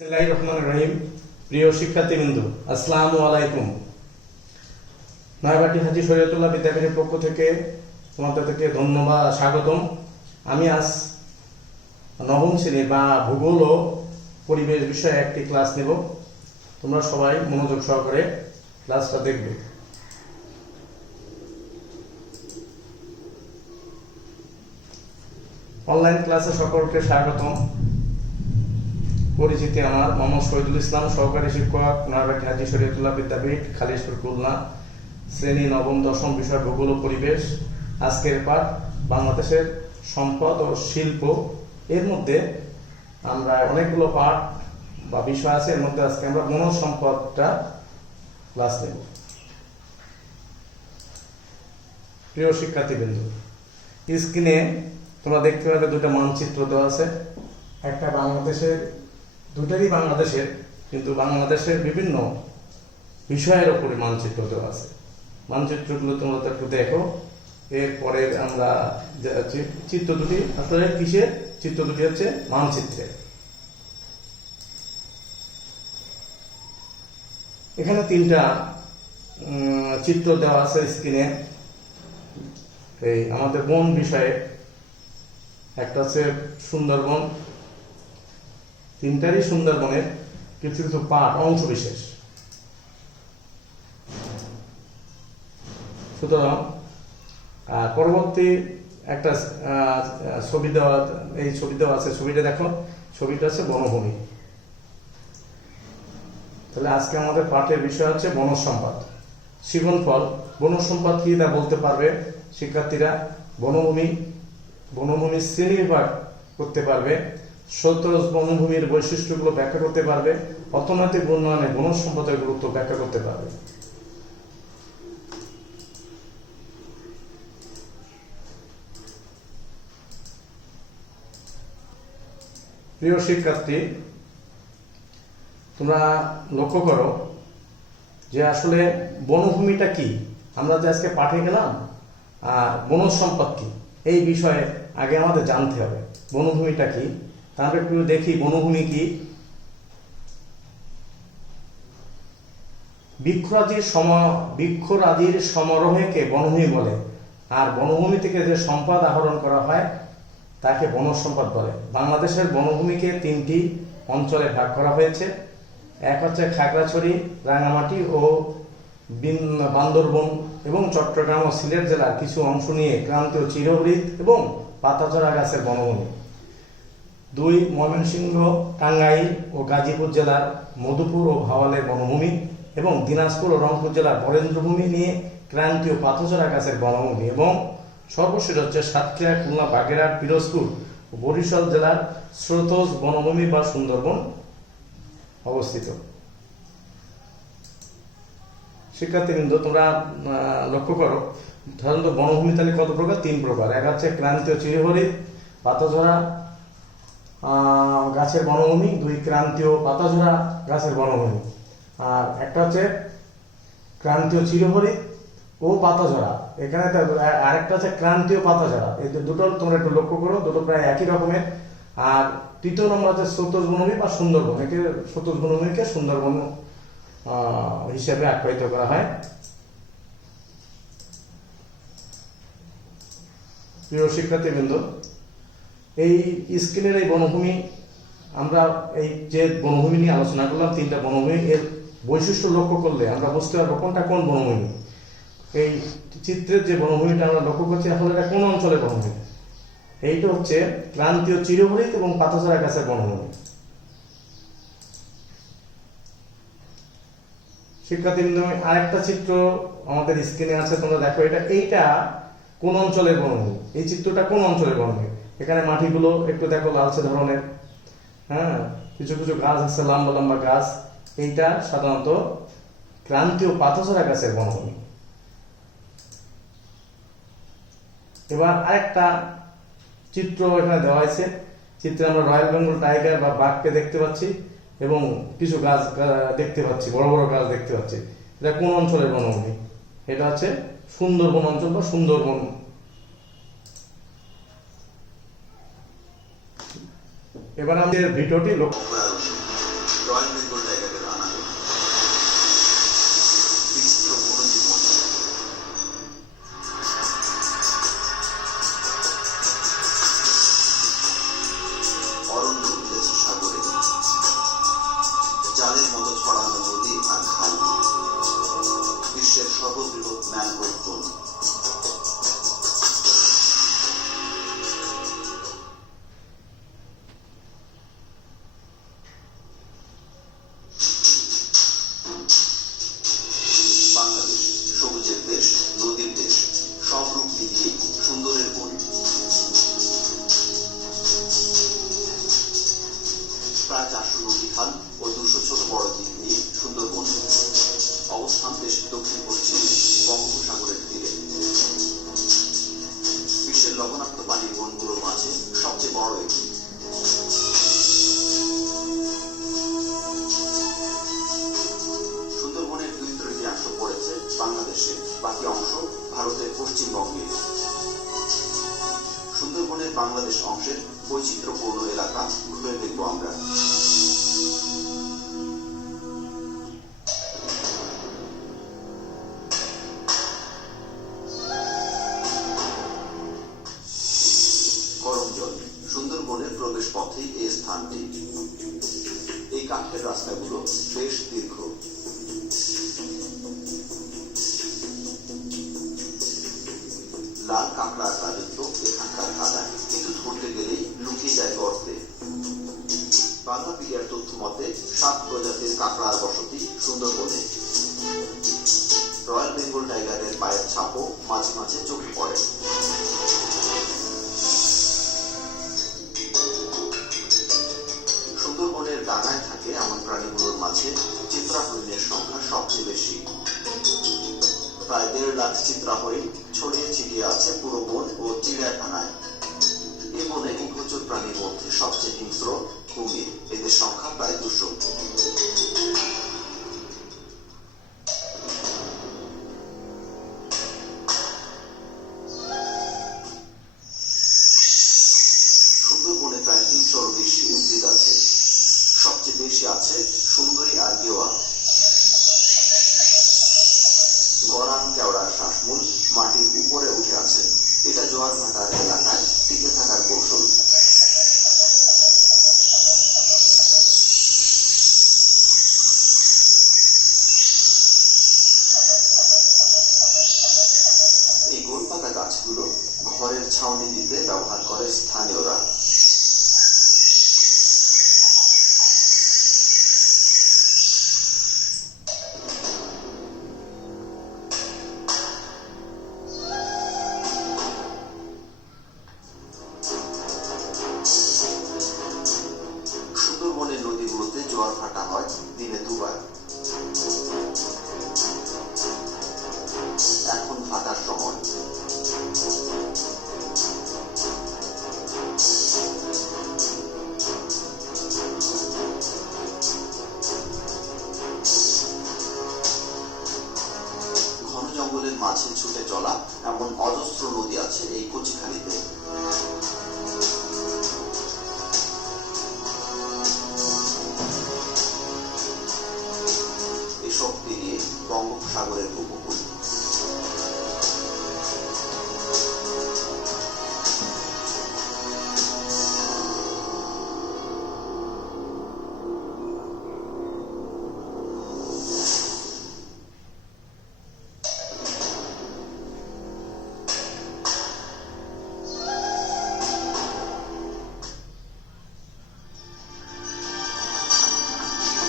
বিসমিল্লাহির রহমানির রহিম। প্রিয় শিক্ষার্থীবৃন্দ, আসসালামু আলাইকুম। নয়াবাটি হাজী শরীয়তুল্লাহ বিদ্যাপীঠের পক্ষ থেকে তোমাদেরকে ধন্যবাদ, স্বাগতম। আমি আজ নবম শ্রেণী বা ভূগোল ও পরিবেশ বিষয়ে একটি ক্লাস নেব। তোমরা সবাই মনোযোগ সহকারে ক্লাসটা দেখবে। অনলাইন ক্লাসে সকলকে স্বাগতম। পরিচিতি আমার মোহাম্মদ শহীদুল ইসলাম, সহকারী শিক্ষক, নয়াবাটি হাজী শরীয়তুল্লাহ বিদ্যাপীঠ, খালিশপুর, খুলনা। শ্রেণী নবম দশম, বিষয় ভূগোল ও পরিবেশ। আজকের পাঠ বাংলাদেশের সম্পদ ও শিল্প। এর মধ্যে আমরা অনেকগুলো পাঠ বা বিষয় আছে, এর মধ্যে আজকে আমরা বনজ সম্পদটা ক্লাস নেব। প্রিয় শিক্ষার্থীবৃন্দ, স্ক্রিনে তোমরা দেখতে পাবে দুটো মানচিত্র দেওয়া আছে। একটা বাংলাদেশের, দুটারই বাংলাদেশের, কিন্তু বাংলাদেশের বিভিন্ন বিষয়ের উপরে মানচিত্র দেওয়া আছে। মানচিত্রগুলো তোমরা একটু দেখো। এরপরে আমরা চিত্র দুটি আসলে কিসের চিত্র? দুটি হচ্ছে মানচিত্রের। এখানে তিনটা চিত্র দেওয়া আছে স্ক্রিনে। এই আমাদের বন বিষয়ে একটা হচ্ছে সুন্দরবন, তিনটারই সুন্দরবনের কিছু কিছু পার্ট, অংশ বিশেষ। সুতরাং পরবর্তী একটা ছবি দেওয়া, এই ছবি দেওয়া আছে, ছবিটা দেখো। ছবিটা হচ্ছে বনভূমি। তাহলে আজকে আমাদের পাঠের বিষয় হচ্ছে বনজ সম্পদ। সৃজনফল বনজ সম্পদ কি তা বলতে পারবে শিক্ষার্থীরা। বনভূমির শ্রেণীবিভাগ করতে পারবে, সতেজ বনভূমির বৈশিষ্ট্যগুলো ব্যাখ্যা করতে পারবে, অর্থনৈতিক উন্নয়নে বনজ সম্পদের গুরুত্ব ব্যাখ্যা করতে পারবে। প্রিয় শিক্ষার্থী, তোমরা লক্ষ্য করো যে আসলে বনভূমিটা কি। আমরা যে আজকে পাঠে গেলাম, আর বনজ সম্পদ কি, এই বিষয়ে আগে আমাদের জানতে হবে বনভূমিটা কি। তারপরে একটু দেখি বনভূমি কি। বৃক্ষরাজির সমারোহকে বনভূমি বলে, আর বনভূমি থেকে যে সম্পদ আহরণ করা হয় তাকে বনজ সম্পদ বলে। বাংলাদেশের বনভূমিকে তিনটি অঞ্চলে ভাগ করা হয়েছে। এক হচ্ছে খাগড়াছড়ি, রাঙামাটি ও বান্দরবন এবং চট্টগ্রাম ও সিলেট জেলার কিছু অংশ নিয়ে ক্রান্তীয় চিরহরিৎ এবং পাতাঝরা গাছের বনভূমি। দুই, ময়মনসিংহ, টাঙ্গাইল ও গাজীপুর জেলার মধুপুর ও ভাওয়ালের বনভূমি এবং দিনাজপুর ও রংপুর জেলার বরেন্দ্রভূমি নিয়ে ক্রান্তীয় পাতাঝরা গাছের বনভূমি। এবং সর্বশেষ হচ্ছে সাতক্ষীরা, খুলনা, বাগেরহাট, পিরোজপুর ও বরিশাল জেলার স্রোতজ বনভূমি বা সুন্দরবন অবস্থিত। শিক্ষার্থীবৃন্দ, তোমরা লক্ষ্য করো, সাধারণত বনভূমি তাহলে কত প্রকার? তিন প্রকার। এক হচ্ছে ক্রান্তীয় চিরহরিৎ পাতাঝরা গাছের বনভূমি, দুই ক্রান্তীয় পাতাঝরা গাছের বনভূমি, আর একটা হচ্ছে ক্রান্তীয় চিরহরিৎ ও পাতাঝরা। এখানে আরেকটা হচ্ছে ক্রান্তীয় পাতাঝরা। এই দুটো তোমরা একটু লক্ষ্য করো, দুটো প্রায় একই রকমের। আর তৃতীয় নম্বর হচ্ছে স্রোতজ বনভূমি বা সুন্দরবন। একে স্রোতজ বনভূমিকে সুন্দরবন হিসেবে আখ্যায়িত করা হয়। প্রিয় শিক্ষার্থীবৃন্দ, এই স্ক্রিনের এই বনভূমি, আমরা এই যে বনভূমি নিয়ে আলোচনা করলাম, তিনটা বনভূমি, এর বৈশিষ্ট্য লক্ষ্য করলে আমরা বুঝতে পারবো কোনটা কোন বনভূমি। এই চিত্রের যে বনভূমিটা আমরা লক্ষ্য করছি, আসলে এটা কোন অঞ্চলের বনভূমি? এইটা হচ্ছে ক্রান্তীয় চিরহরিৎ এবং পাতাঝরা গাছের বনভূমি। শিক্ষার্থীবৃন্দ, আরেকটা চিত্র আমাদের স্ক্রিনে আছে, তোমরা দেখো। এইটা কোন অঞ্চলের বনভূমি? এই চিত্রটা কোন অঞ্চলের বনভূমি? এখানে মাটিগুলো একটু দেখো লালচে ধরনের, হ্যাঁ, কিছু কিছু গাছ আছে, লম্বা লম্বা গাছ। এইটা সাধারণত ক্রান্তীয় পাতাঝরা গাছের বনভূমি। এবার আরেকটা চিত্র এখানে দেওয়া হয়েছে। চিত্রে আমরা রয়্যাল বেঙ্গল টাইগার বা বাঘকে দেখতে পাচ্ছি এবং কিছু গাছ দেখতে পাচ্ছি, বড় বড় গাছ দেখতে পাচ্ছি। এটা কোন অঞ্চলের বনভূমি? এটা হচ্ছে সুন্দরবন অঞ্চল বা সুন্দরবন। এবার আমাদের ভিডিওটি সর্ববৃহৎ ম্যানগ্রোভ বন। বাংলাদেশ সবুজের দেশ, নদীর দেশ, সব রূপ মিলিয়ে সুন্দরের বন। প্রায় 400 নদী খাল ও 200 ছোট বড় দ্বীপ নিয়ে সুন্দরবন। অবস্থান দেশের দক্ষিণ পশ্চিমে বঙ্গোপসাগরের তীরে। বিশ্বের লবণাক্ত পানির বনগুলোর মাঝে সবচেয়ে বড় এটি। সুন্দরবনের 2/3 পড়েছে বাংলাদেশে, বাকি অংশ ভারতের পশ্চিমবঙ্গে। সুন্দরবনের বাংলাদেশ অংশের বৈচিত্র্যপূর্ণ এলাকা ঘুরে দেখব আমরা। করমজল সুন্দরবনের প্রবেশ পথেই এই স্থানটি। এই কাঠের রাস্তাগুলো বেশ দীর্ঘ। লাল কাঁকড়ার রাজত্ব এখানকার কাদায়, কিন্তু ধরতে গেলেই লুকিয়ে যায় গর্তে। বাংলাপিডিয়ার তথ্য মতে 7 প্রজাতির কাঁকড়ার বসতি সুন্দরবনে। রয়্যাল বেঙ্গল টাইগারের পায়ের ছাপও মাঝে মাঝে চোখে পড়ে। সুন্দরবনের ডাঙায় থাকে এমন প্রাণীগুলোর মাঝে চিত্রা হরিণের সংখ্যা সবচেয়ে বেশি। প্রায় 1.5 লাখ চিত্রা হরিণ ছড়িয়ে ছিটিয়ে আছে পুরো বন ও চিড়িয়াখানায়। এ বনে উভচর প্রাণীর মধ্যে সবচেয়ে হিংস্র কুমির, এদের সংখ্যা প্রায় 200। সুন্দরবনে প্রায় 300-র বেশি উদ্ভিদ আছে। সবচেয়ে বেশি আছে সুন্দরী আর গেওয়া। গরান কেওড়ার শ্বাসমূল মাটির উপরে উঠে আছে। এটা জোয়ার ভাটার এলাকায় টিকে থাকার কৌশল। এই গোলপাতা গাছগুলো ঘরের ছাউনি দিতে ব্যবহার করে স্থানীয়রা। সুন্দরবনের নদীগুলোতে জোয়ার ভাটা হয় দিনে 2 বার। এখন ভাটার সময়। ঘন জঙ্গলের মাঝে ছুটে চলা এমন অজস্র নদী আছে এই কচিখালিতে। এসব পেরিয়ে বঙ্গোপসাগরের উপকূল।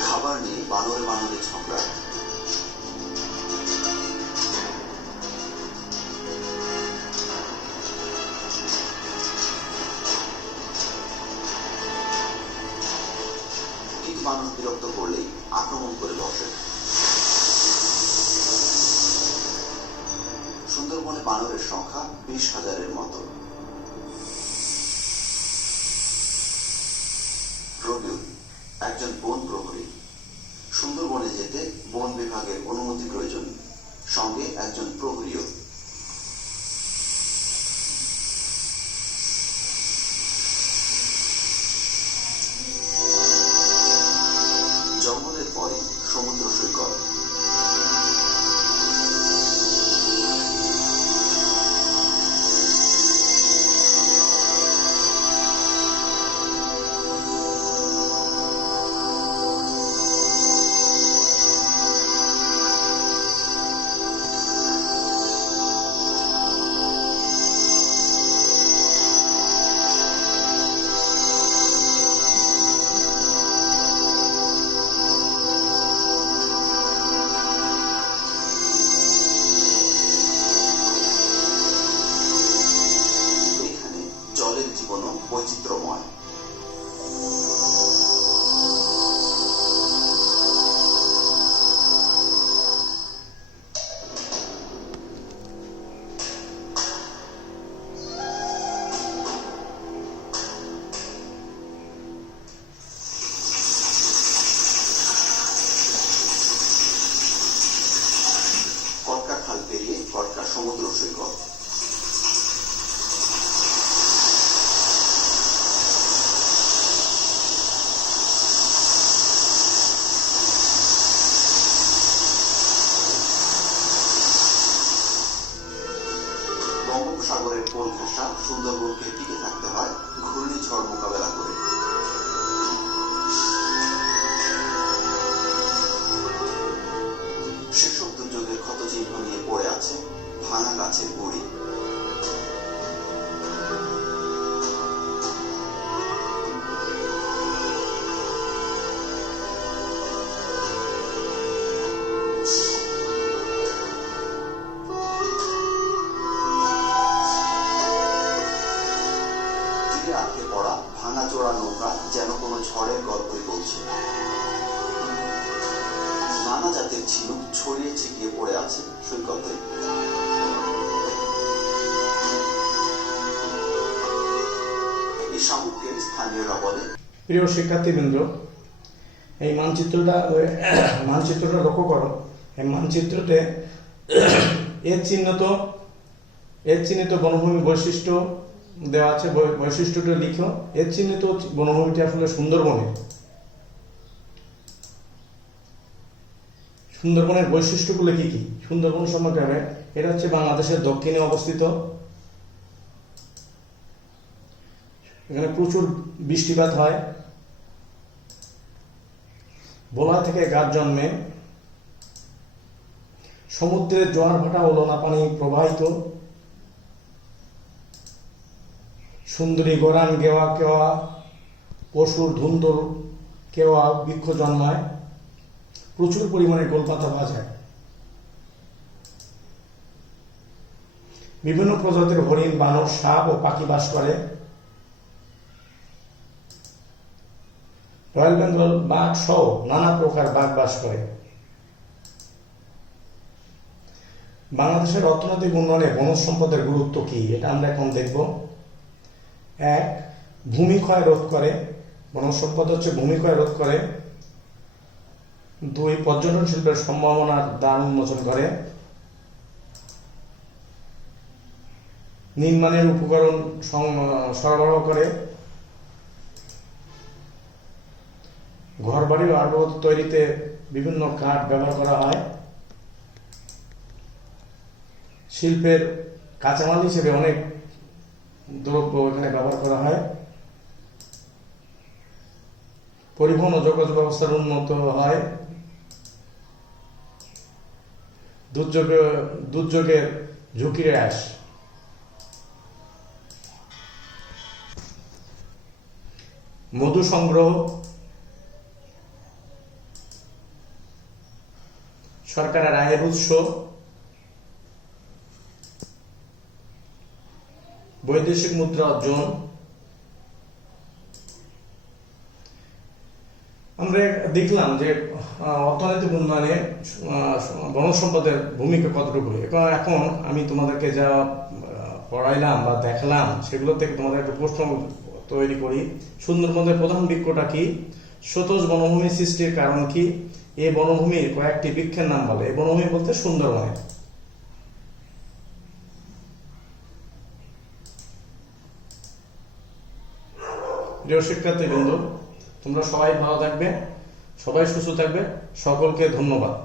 খাবার নিয়ে বানরে বানরে ঝগড়া। কিছু মানুষ বিরক্ত করলেই আক্রমণ করে বসে। সুন্দরবনে বানরের সংখ্যা 20,000-এর মতো। রবিউল একজন বন প্রহরী। সুন্দরবনে যেতে বন বিভাগের অনুমতি প্রয়োজন, সঙ্গে একজন প্রহরীও। জঙ্গলের পরে সমুদ্র সৈকত। সমুদ্র সৈকত। বঙ্গোপসাগরের কোল ঘেঁষা সুন্দরবনকে টিকে থাকতে হয় ঘূর্ণিঝড় মোকাবেলা করে। সেসব দুর্যোগের ক্ষতচিহ্ন নিয়ে পড়ে আছে ভাঙা গাছের গুঁড়ি। আটকে পড়া ভাঙাচোরা নৌকা যেন কোনো ঝড়ের গল্পই বলছে। নানা জাতের ঝিনুক ছড়িয়ে ছিটিয়ে পড়ে আছে সৈকতে। এই শামুককে স্থানীয়রা বলে। প্রিয় শিক্ষার্থীবৃন্দ, এই মানচিত্রটা লক্ষ্য করো। এই মানচিত্রতে এর চিহ্নিত বনভূমি বৈশিষ্ট্য দেওয়া আছে, বৈশিষ্ট্যটা লিখো। এর চিহ্নিত বনভূমিটি আসলে সুন্দরবনের বৈশিষ্ট্যগুলো কি কি? সুন্দরবন সম্পর্কে এটা হচ্ছে বাংলাদেশের দক্ষিণে অবস্থিত। এখানে প্রচুর বৃষ্টিপাত হয়, বলয় থেকে গাছ জন্মে, সমুদ্রের জোয়ার ভাটা ও লোনা পানি প্রবাহিত, সুন্দরী গরান গেওয়া কেওয়া, পশুর ধুন্দর কেওয়া বৃক্ষ জন্মায়, প্রচুর পরিমাণে গোলপাতা পাওয়া যায়। বিভিন্ন প্রজাতির হরিণ, বানর, সাপ ও পাখি বাস করে। রয়্যাল বেঙ্গল বাঘ সহ নানা প্রকার বাঘ বাস করে। বাংলাদেশের অর্থনৈতিক উন্নয়নে বনজ সম্পদের গুরুত্ব কি, এটা আমরা এখন দেখব। 1. ভূমিক্ষয় রোধ করে। বনজ সম্পদ হচ্ছে ভূমিক্ষয় রোধ করে। 2. পর্যটন শিল্পের সম্ভাবনার দ্বার উন্মোচন করে। নির্মাণের উপকরণ সরবরাহ করে। ঘরবাড়ি ও আসবাবপত্র তৈরিতে বিভিন্ন কাঠ ব্যবহার করা হয়। শিল্পের কাঁচামাল হিসেবে অনেক দ্রব্য এখানে ব্যবহার করা হয়। পরিবহন ও যোগাযোগ ব্যবস্থার উন্নত হয়। দুর্যোগের ঝুঁকি হ্রাস। মধু সংগ্রহ, সরকারের আয়ের উৎস, বৈদেশিক মুদ্রা অর্জন। আমরা দেখলাম যে অর্থনৈতিক উন্নয়নে বনজ সম্পদের ভূমিকা কতটুকু। এখন আমি তোমাদেরকে যা পড়াইলাম বা দেখালাম সেগুলো থেকে তোমাদের একটা প্রশ্ন তৈরি করি। সুন্দরবনের প্রধান বৃক্ষটা কি? সতোষ বনভূমি সৃষ্টির কারণ কি? এই বনভূমির কয়েকটি বৃক্ষের নাম বলে। এই বনভূমি বলতে সুন্দরবনে। প্রিয় শিক্ষার্থীবৃন্দ, তোমরা সবাই ভালো থাকবে, সবাই সুস্থ থাকবে। সকলকে ধন্যবাদ।